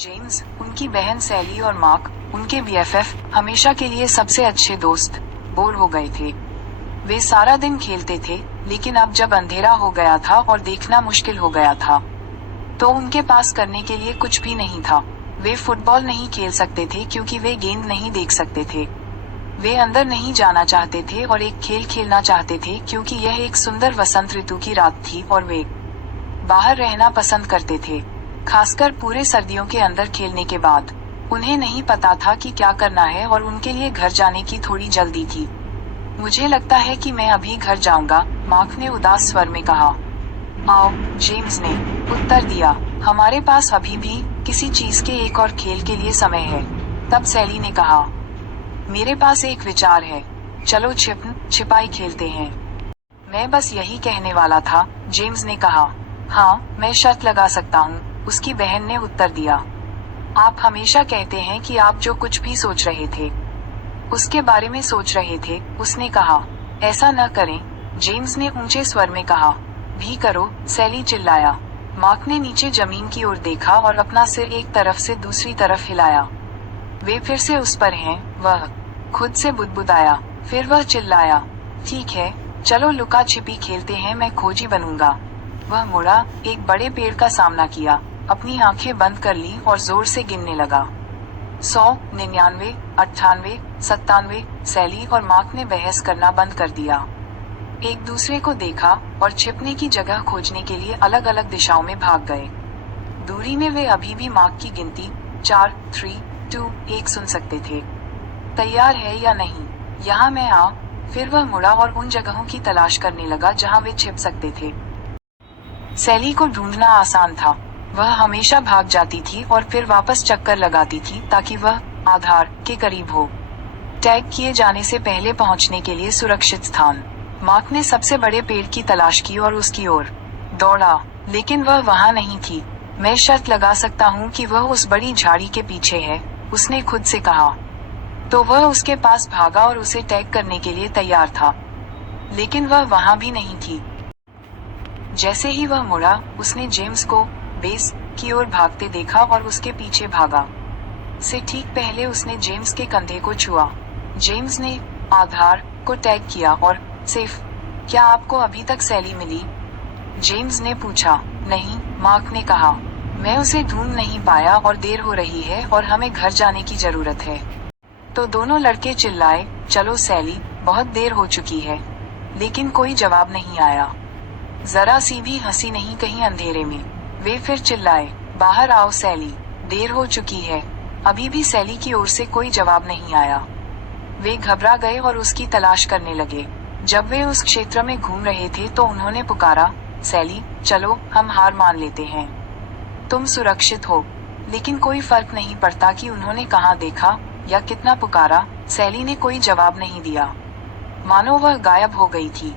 James, उनकी बहन सैली और मार्क, उनके बीएफएफ, हमेशा के लिए सबसे अच्छे दोस्त, बोर हो गए थे। वे सारा दिन खेलते थे, लेकिन अब जब अंधेरा हो गया था और देखना मुश्किल हो गया था, तो उनके पास करने के लिए कुछ भी नहीं था। वे फुटबॉल नहीं खेल सकते थे क्योंकि वे गेंद नहीं देख सकते थे। वे अंदर नहीं जाना चाहते थे और एक खेल खेलना चाहते थे क्योंकि यह एक सुंदर वसंत ऋतु की रात थी और वे बाहर रहना पसंद करते थे, खासकर पूरे सर्दियों के अंदर खेलने के बाद। उन्हें नहीं पता था कि क्या करना है और उनके लिए घर जाने की थोड़ी जल्दी थी। मुझे लगता है कि मैं अभी घर जाऊंगा, मार्क ने उदास स्वर में कहा। आओ, जेम्स ने उत्तर दिया, हमारे पास अभी भी किसी चीज के एक और खेल के लिए समय है। तब सैली ने कहा, मेरे पास एक विचार है, चलो छिपाई खेलते हैं। मैं बस यही कहने वाला था, जेम्स ने कहा। हाँ, मैं शर्त लगा सकता हूँ, उसकी बहन ने उत्तर दिया। आप हमेशा कहते हैं कि आप जो कुछ भी सोच रहे थे, उसके बारे में सोच रहे थे, उसने कहा। ऐसा न करें, जेम्स ने ऊंचे स्वर में कहा। भी करो, सैली चिल्लाया। मार्क ने नीचे जमीन की ओर देखा और अपना सिर एक तरफ से दूसरी तरफ हिलाया। वे फिर से उस पर हैं, वह खुद से बुदबुदाया। फिर वह चिल्लाया, ठीक है, चलो लुका छिपी खेलते हैं, मैं खोजी बनूंगा। वह मुड़ा, एक बड़े पेड़ का सामना किया, अपनी आंखें बंद कर ली और जोर से गिनने लगा। 100, 99, 98, 97। सैली और मार्क ने बहस करना बंद कर दिया। एक दूसरे को देखा और छिपने की जगह खोजने के लिए अलग अलग दिशाओं में भाग गए। दूरी में वे अभी भी मार्क की गिनती 4, 3, 2, 1 सुन सकते थे। तैयार है या नहीं? यहाँ मैं आ। फिर वह मुड़ा और उन जगहों की तलाश करने लगा जहाँ वे छिप सकते थे। सैली को ढूंढना आसान था। वह हमेशा भाग जाती थी और फिर वापस चक्कर लगाती थी ताकि वह आधार के करीब हो, टैग किए जाने से पहले पहुंचने के लिए सुरक्षित स्थान। मार्क ने सबसे बड़े पेड़ की तलाश की और उसकी ओर दौड़ा, लेकिन वह वहां नहीं थी। मैं शर्त लगा सकता हूँ कि वह उस बड़ी झाड़ी के पीछे है, उसने खुद से कहा। तो वह उसके पास भागा और उसे टैग करने के लिए तैयार था, लेकिन वह वहां भी नहीं थी। जैसे ही वह मुड़ा, उसने जेम्स को बेस की ओर भागते देखा और उसके पीछे भागा। से ठीक पहले उसने जेम्स के कंधे को छुआ। जेम्स ने आधार को टैग किया और सिर्फ, क्या आपको अभी तक सैली मिली? जेम्स ने पूछा। नहीं, मार्क ने कहा, मैं उसे ढूंढ नहीं पाया और देर हो रही है और हमें घर जाने की जरूरत है। तो दोनों लड़के चिल्लाए, चलो सैली, बहुत देर हो चुकी है। लेकिन कोई जवाब नहीं आया, जरा सी भी हंसी नहीं कहीं अंधेरे में। वे फिर चिल्लाए, बाहर आओ सैली, देर हो चुकी है। अभी भी सैली की ओर से कोई जवाब नहीं आया। वे घबरा गए और उसकी तलाश करने लगे। जब वे उस क्षेत्र में घूम रहे थे तो उन्होंने पुकारा, सैली, चलो हम हार मान लेते हैं, तुम सुरक्षित हो। लेकिन कोई फर्क नहीं पड़ता कि उन्होंने कहाँ देखा या कितना पुकारा, सैली ने कोई जवाब नहीं दिया, मानो वह गायब हो गई थी।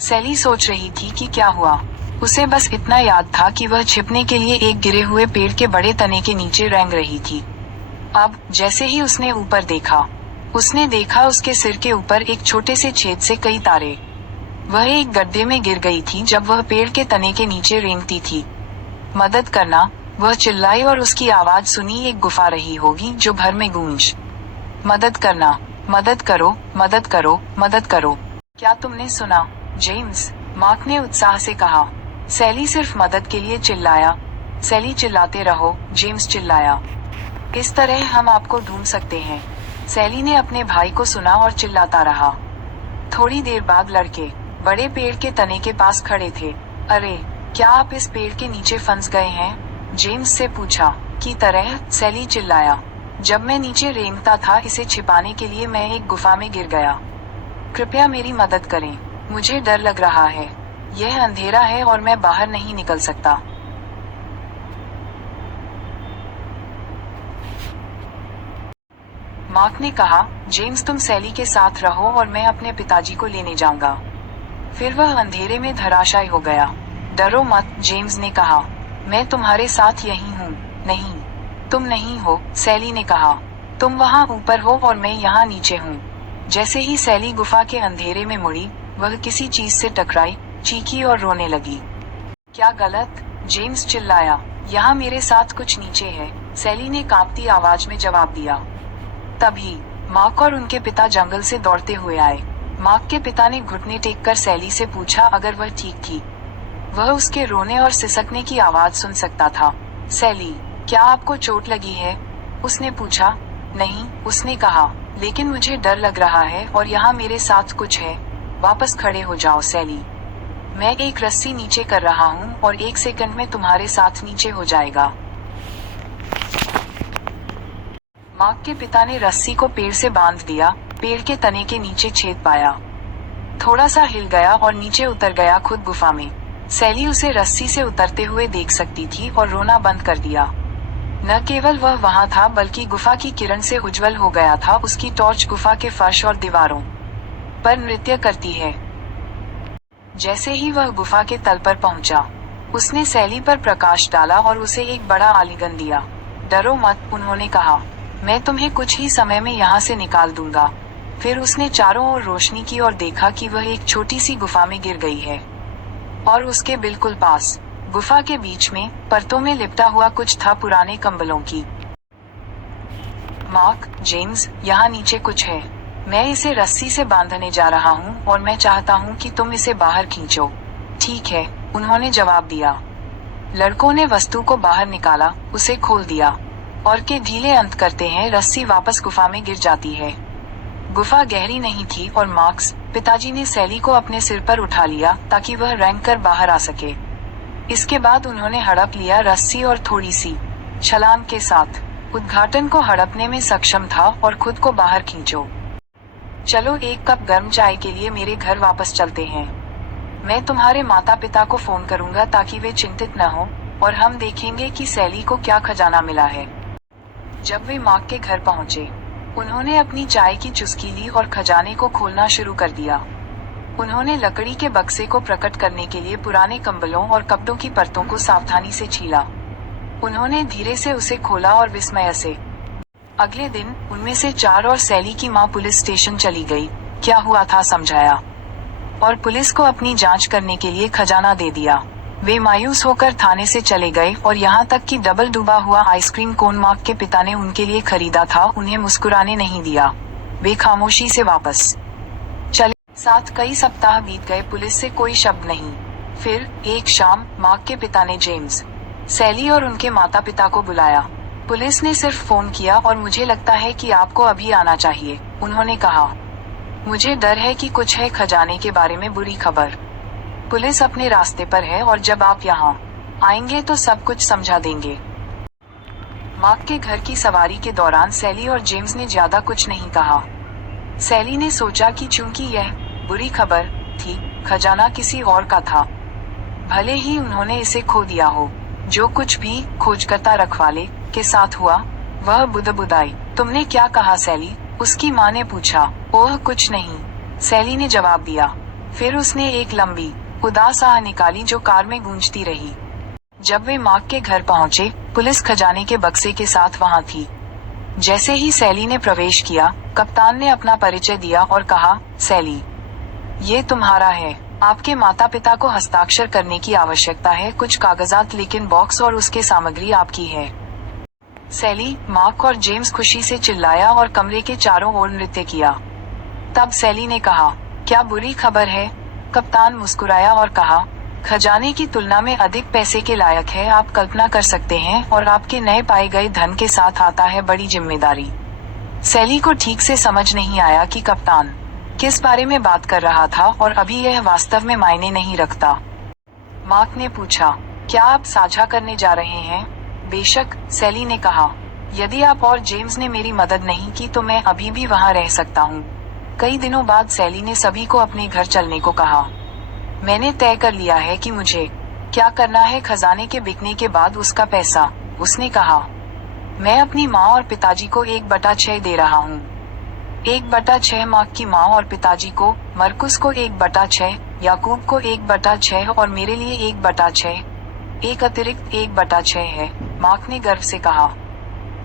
सैली सोच रही थी कि क्या हुआ। उसे बस इतना याद था कि वह छिपने के लिए एक गिरे हुए पेड़ के बड़े तने के नीचे रेंग रही थी। अब जैसे ही उसने ऊपर देखा, उसने देखा उसके सिर के ऊपर एक छोटे से छेद से कई तारे। वह एक गड्ढे में गिर गई थी जब वह पेड़ के तने के नीचे रेंगती थी। मदद करना, वह चिल्लाई और उसकी आवाज सुनी एक गुफा रही होगी जो भर में गूंज। मदद करना, मदद करो, मदद करो, मदद करो। क्या तुमने सुना, जेम्स? मार्क ने उत्साह से कहा। सैली सिर्फ मदद के लिए चिल्लाया। सैली चिल्लाते रहो, जेम्स चिल्लाया। इस तरह हम आपको ढूंढ सकते हैं। सैली ने अपने भाई को सुना और चिल्लाता रहा। थोड़ी देर बाद लड़के बड़े पेड़ के तने के पास खड़े थे। अरे, क्या आप इस पेड़ के नीचे फंस गए हैं? जेम्स से पूछा। की तरह, सैली चिल्लाया। जब मैं नीचे रेंगता था इसे छिपाने के लिए, मैं एक गुफा में गिर गया। कृपया मेरी मदद करें, मुझे डर लग रहा है। यह अंधेरा है और मैं बाहर नहीं निकल सकता। मार्क ने कहा, जेम्स तुम सैली के साथ रहो और मैं अपने पिताजी को लेने जाऊंगा। फिर वह अंधेरे में धराशायी हो गया। डरो मत, जेम्स ने कहा, मैं तुम्हारे साथ यहीं हूँ। नहीं, तुम नहीं हो, सैली ने कहा, तुम वहाँ ऊपर हो और मैं यहाँ नीचे हूँ। जैसे ही सैली गुफा के अंधेरे में मुड़ी, वह किसी चीज से टकराई, चीखी और रोने लगी। क्या गलत? जेम्स चिल्लाया। यहाँ मेरे साथ कुछ नीचे है, सैली ने कांपती आवाज में जवाब दिया। तभी मार्क और उनके पिता जंगल से दौड़ते हुए आए। मार्क के पिता ने घुटने टेककर सैली से पूछा अगर वह ठीक थी। वह उसके रोने और सिसकने की आवाज सुन सकता था। सैली, क्या आपको चोट लगी है? उसने पूछा। नहीं, उसने कहा, लेकिन मुझे डर लग रहा है और यहाँ मेरे साथ कुछ है। वापस खड़े हो जाओ सैली। मैं एक रस्सी नीचे कर रहा हूँ और 1 सेकंड में तुम्हारे साथ नीचे हो जाएगा। मार्क के पिता ने रस्सी को पेड़ से बांध दिया। पेड़ के तने के नीचे छेद पाया। थोड़ा सा हिल गया और नीचे उतर गया खुद गुफा में। सैली उसे रस्सी से उतरते हुए देख सकती थी और रोना बंद कर दिया। न केवल वह वहां था बल्कि गुफा की किरण से उज्जवल हो गया था। उसकी टॉर्च गुफा के फर्श और दीवारों पर नृत्य करती है। जैसे ही वह गुफा के तल पर पहुंचा, उसने सैली पर प्रकाश डाला और उसे एक बड़ा आलिंगन दिया। डरो मत, उन्होंने कहा, मैं तुम्हें कुछ ही समय में यहाँ से निकाल दूंगा। फिर उसने चारों ओर रोशनी की और देखा कि वह एक छोटी सी गुफा में गिर गई है और उसके बिल्कुल पास गुफा के बीच में परतों में लिपटा हुआ कुछ था, पुराने कंबलों की। मार्क, जेम्स, यहाँ नीचे कुछ है। मैं इसे रस्सी से बांधने जा रहा हूँ और मैं चाहता हूँ कि तुम इसे बाहर खींचो। ठीक है, उन्होंने जवाब दिया। लड़कों ने वस्तु को बाहर निकाला, उसे खोल दिया और के ढीले अंत करते हैं रस्सी वापस गुफा में गिर जाती है। गुफा गहरी नहीं थी और मार्क्स, पिताजी ने सैली को अपने सिर पर उठा लिया ताकि वह रेंग कर बाहर आ सके। इसके बाद उन्होंने हड़प लिया रस्सी और थोड़ी सी छलांग के साथ उद्घाटन को हड़पने में सक्षम था और खुद को बाहर खींचो। चलो 1 कप गर्म चाय के लिए मेरे घर वापस चलते हैं। मैं तुम्हारे माता पिता को फोन करूंगा ताकि वे चिंतित न हो और हम देखेंगे कि सैली को क्या खजाना मिला है। जब वे मार्क के घर पहुंचे, उन्होंने अपनी चाय की चुस्की ली और खजाने को खोलना शुरू कर दिया। उन्होंने लकड़ी के बक्से को प्रकट करने के लिए पुराने कंबलों और कपड़ों की परतों को सावधानी से छीला। उन्होंने धीरे से उसे खोला और विस्मय से अगले दिन उनमें से 4 और सैली की मां पुलिस स्टेशन चली गई। क्या हुआ था समझाया और पुलिस को अपनी जांच करने के लिए खजाना दे दिया। वे मायूस होकर थाने से चले गए और यहाँ तक कि डबल डूबा हुआ आइसक्रीम कोन मार्क के पिता ने उनके लिए खरीदा था उन्हें मुस्कुराने नहीं दिया। वे खामोशी से वापस चले। साथ कई सप्ताह बीत गए, पुलिस से कोई शब्द नहीं। फिर एक शाम मार्क के पिता ने जेम्स, सैली और उनके माता पिता को बुलाया। पुलिस ने सिर्फ फोन किया और मुझे लगता है कि आपको अभी आना चाहिए, उन्होंने कहा। मुझे डर है कि कुछ है खजाने के बारे में बुरी खबर। पुलिस अपने रास्ते पर है और जब आप यहाँ आएंगे तो सब कुछ समझा देंगे। मार्क के घर की सवारी के दौरान सैली और जेम्स ने ज्यादा कुछ नहीं कहा। सैली ने सोचा कि चूंकि यह बुरी खबर थी, खजाना किसी और का था। भले ही उन्होंने इसे खो दिया हो। जो कुछ भी खोजकर्ता रखवाले के साथ हुआ, वह बुदबुदाई। तुमने क्या कहा सैली? उसकी माँ ने पूछा। ओह कुछ नहीं, सैली ने जवाब दिया। फिर उसने एक लंबी उदास आह निकाली जो कार में गूंजती रही। जब वे मार्क के घर पहुंचे, पुलिस खजाने के बक्से के साथ वहां थी। जैसे ही सैली ने प्रवेश किया, कप्तान ने अपना परिचय दिया और कहा, सैली, ये तुम्हारा है। आपके माता पिता को हस्ताक्षर करने की आवश्यकता है, कुछ कागजात, लेकिन बॉक्स और उसके सामग्री आपकी है। सैली, मार्क और जेम्स खुशी से चिल्लाया और कमरे के चारों ओर नृत्य किया। तब सैली ने कहा, क्या बुरी खबर है? कप्तान मुस्कुराया और कहा, खजाने की तुलना में अधिक पैसे के लायक है। आप कल्पना कर सकते हैं, और आपके नए पाए गए धन के साथ आता है बड़ी जिम्मेदारी। सैली को ठीक से समझ नहीं आया कि कप्तान किस बारे में बात कर रहा था और अभी यह वास्तव में मायने नहीं रखता। मार्क ने पूछा, क्या आप साझा करने जा रहे हैं? बेशक, सैली ने कहा। यदि आप और जेम्स ने मेरी मदद नहीं की तो मैं अभी भी वहां रह सकता हूँ। कई दिनों बाद सैली ने सभी को अपने घर चलने को कहा। मैंने तय कर लिया है कि मुझे क्या करना है खजाने के बिकने के बाद उसका पैसा, उसने कहा। मैं अपनी माँ और पिताजी को 1/6 दे रहा हूँ। 1/6 मार्क की माँ और पिताजी को, मरकुस को 1/6, याकूब को 1/6 और मेरे लिए 1/6। एक अतिरिक्त 1/6 है, मार्क ने गर्व से कहा।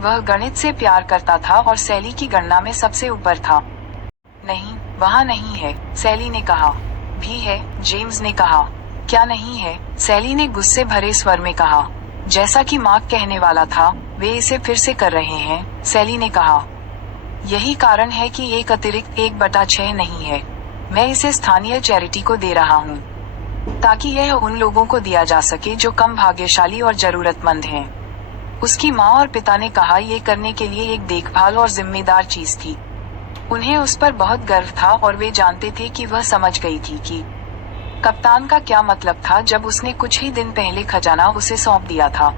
वह गणित से प्यार करता था और सैली की गणना में सबसे ऊपर था। नहीं, वहाँ नहीं है, सैली ने कहा। भी है, जेम्स ने कहा। क्या नहीं है? सैली ने गुस्से भरे स्वर में कहा। जैसा कि मार्क कहने वाला था, वे इसे फिर से कर रहे हैं, सैली ने कहा। यही कारण है कि एक अतिरिक्त 1/6 नहीं है। मैं इसे स्थानीय चैरिटी को दे रहा हूँ, ताकि यह उन लोगों को दिया जा सके जो कम भाग्यशाली और जरूरतमंद हैं। उसकी माँ और पिता ने कहा ये करने के लिए एक देखभाल और जिम्मेदार चीज थी। उन्हें उस पर बहुत गर्व था और वे जानते थे कि वह समझ गई थी कि कप्तान का क्या मतलब था जब उसने कुछ ही दिन पहले खजाना उसे सौंप दिया था।